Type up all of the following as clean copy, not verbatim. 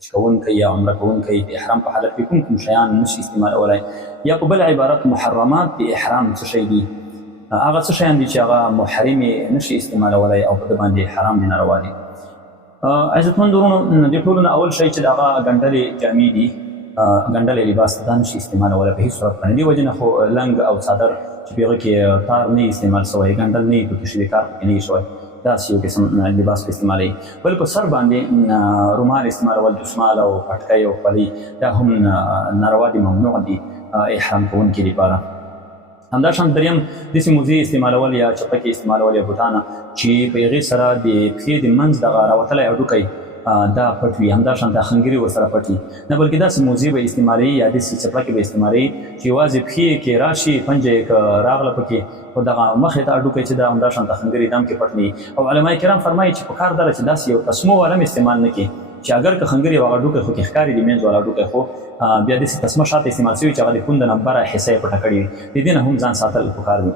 حج کوونکی یا عمره کوونکی د احرام په حالت کې کوم کوم شیان نشي استعمالولی، یا په بل عبارت محرمات د احرام څه شی دي، هغه څه شیان دي چې هغه محرم یې نشي استعمالولی او په ده باندې حرام دي، ناروا دي. عزتمند ورونو، د ټولو نه اول شی چې د هغه ګنډلې جامې دي، ګنډلې لباس دا نشي استعمالولی په هېڅ صورت باندې. دې وجې نه خو لنګ او څادر چې په هغه کې تار نه استعمال شوی، ګنډل نه پکې شوي، کار پکې نه شوی، داسې یو قسم لباس په استعمالوي. بل په سر باندې رومال استعمالول، دسمال او پټکی او خولۍ، دا هم ناروا دي، ممنوع دي احرام کوونکي لپاره. همداشان دریم داسې موزې استعمالول یا چپکې استعمالول یا بوټانه چې په هغې سره د پښې د منځ دغه راوتلی هډوکی دا پټ وي، همداشان دا خنګري ورسره پټ وي، نه بلکې داسې موزې به استعمالوي یا داسې چپلکې به استعمالوي چې یوازې پښې کې راشي، پنجه یې که راغله پکې، خو دغه مخې ته هډوکی چې دا همداشان د خنګري دم کې پټ نه وي. او علما کرام فرمایي چې پکار دا ده چې داسې یو تسمو والا هم استعمال نه کړي چې اگر که خنګري او هغه هډوکی خو کې ښکاري د منځ والا هډوکی، خو بیا داسې تسمه شاته استعمال شوي چې هغه د پونده نه بره حصه یې پټه کړې وي، د دې نه هم ځان ساتل پکار دي.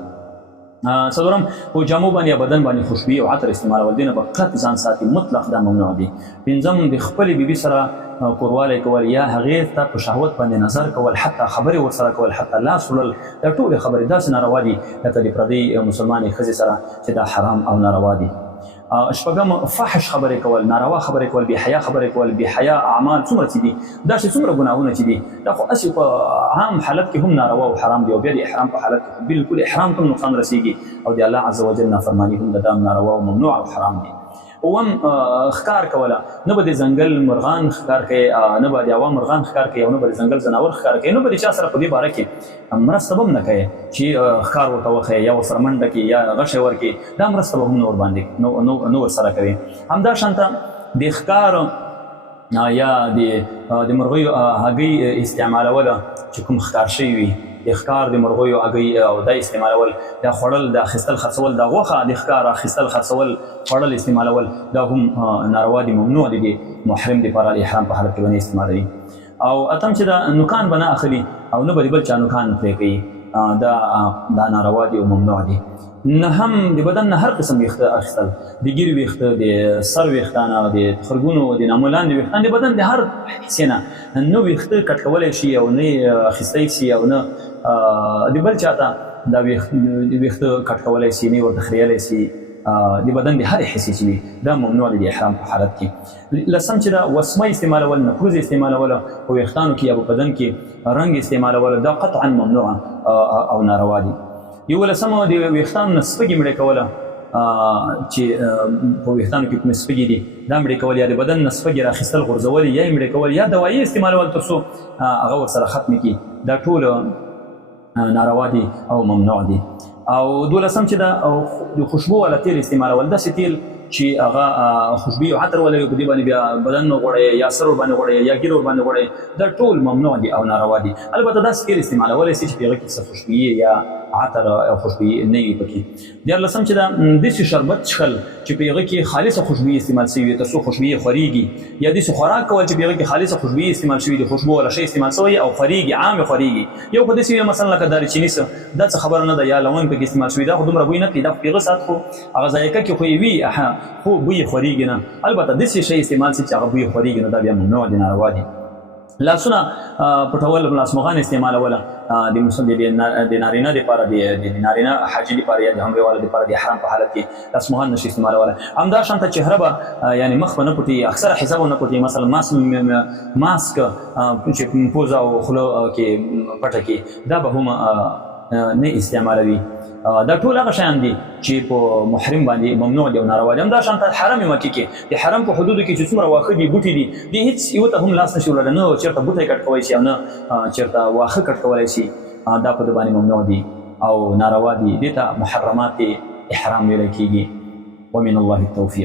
څلورم، په جامو باندې یا بدن باندې خوشبويي او عطر استعمالول، دې نه به قط ځان ساتي، مطلق دا ممنوع دي. پنځم، د خپلې بیبي سره کوروالی کول یا هغې ته په شهوت باندې نظر کول، حتی خبرې ورسره کول، حتی لاس وړل، دا ټولې خبرې داسې ناروا دي لکه د پردۍ مسلمانې ښځې سره چې دا حرام او ناروا دي. شپږم، فحش خبرې کول، ناروا خبرې کول، بې حیا خبرې کول، بې حیا اعمال څومره چې دي، دا چې څومره ګناهونه چې دي، دا خو هسې په عام حالت کې هم ناروا او حرام دي، او بیا د احرام په حالت کې بلکل احرام ته هم نقصان رسېږي او د الله عز وجل نافرماني هم د دا ناروا او ممنوع او حرام دي. اووم، ښکار کوله، نه به د ځنګل مرغان ښکار کوي، نه به د هوا مرغان ښکار کوي، او نه به د ځنګل ځناور ښکار کوي، نه به د چا سره په دې باره کې مرسته به هم نه کوي چې ښکار ورته وښیي یا ورسره منډه کړي یا غشی ورکړي، دا مرسته به هم نه ورباندې نه ورسره کوي. همداشانته د ښکار یا د مرغیو هګۍ استعمالوله چې کوم ښکار شوي وي، د ښکار د مرغیو هګۍ او دا استعمالول، دا خوړل، د اخیستل خرڅول، دا غوښه د ښکار اخیستل خرڅول خوړل استعمالول، دا هم ناروا دي، ممنوع دي د محرم دپاره د احرام په حالت کې به نه استعمالوي. او اتم چې دا نوکان به نه اخلي او نه به د بل چا نوکان پرې کوي، دا ناروا دي او ممنوع دي. نهم، د بدن نه هر قسم ویښته اخیستل، د ګیرې ویښته، د سر ویښتانه، د خرګونو، د نامو لاندې ویښتان، د بدن د هر حصې نه نه ویښته کټ کولی شي او نه یې اخیستی شي او نه د بل چاته دا ویښته کټ کولی شي، نه یې ورته خریلی شي، د بدن د هرې حصې چې وي دا ممنوع دی د احرام په حالت کې. لسم چې دا وسمه استعمالول، نفوذ استعمالول په ویښتانو کې یا په بدن کې رنګ استعمالول، دا قطعا ممنوع او ناروا دي. یولسمه، د ویښتانو نه سپږې مړې کوله چې په ویښتانو کې کومې سپږې دي دا مړې کول، یا د بدن نه سپږې راخیستل غورځول یا یې مړې کول، یا دوایي استعمالول تر څو هغه ورسره ختمې کړي، دا ټول ناروا دي او ممنوع دي. او دولسم چې دا د خوشبو والا تیل استعمالول، داسې تیل چې هغه خوشبويي او عطر ولري، په دې باندې بیا بدن غوړی یا سر ورباندې غوړی یا ګیر ورباندې غوړی، دا ټول ممنوع دي او ناروا دي. البته داسې تیل استعمالولی شي چې په هغه کې څه خوشبويي یا عطر او خوشبويي نه وي پکې. دیارلسم چې دا داسې شربت څښل چې په هغه کې خالصه خوشبويي استعمال شوي وي تر څو خوشبويي خورېږي، یا داسې خوراک کول چې په هغه کې خالصه خوشبويي استعمال شوي دي، خوشبو والا شی استعمال شوی او خورېږي، عامې خورېږي. یو خو داسې وي مثلا لکه دارچیني څه، دا څه خبره نه ده، یا لونګ پکې استعمال شوي، دا خو دومره بوی نه کوي، دا خو په هغه ساعت خو هغه ذایقه کې خو یې وي خو بوی یې خورېږي نه. البته داسې شی استعمال شي چې هغه بوی خورېږي نو دا بیا ممنوع دي، ناروا دي. لاسونه پټول، لاسمغان استعمالوله د نارینه دپاره، د نارینه حاجي دپاره یا د عمرې والا دپاره د احرام په حالت کې لاسمغان نشي استعمالوله. همداشانته چهره به یعنې مخ به نه پټي، اکثره حصه به نه پټي، مثلا ماسک چې پوزه او خوله کې پټه کړي، دا به هم نه استعمالوي. دا ټول هغه شیان دي چې په محرم باندې ممنوع دي او ناروا دي. همداشانته حرم مکې کې د حرم په حدودو کې چې څومره واښه دي، بوټي دي، د هېڅ یوه ته هم لاس نشي وړلی، نه چېرته بوټی کټ کولی شي او نه چېرته واښه کټ کولی شي، دا په ده باندې ممنوع دي او ناروا دي. دې ته محرمات احرام ویلی کېږي. ومن الله التوفیق.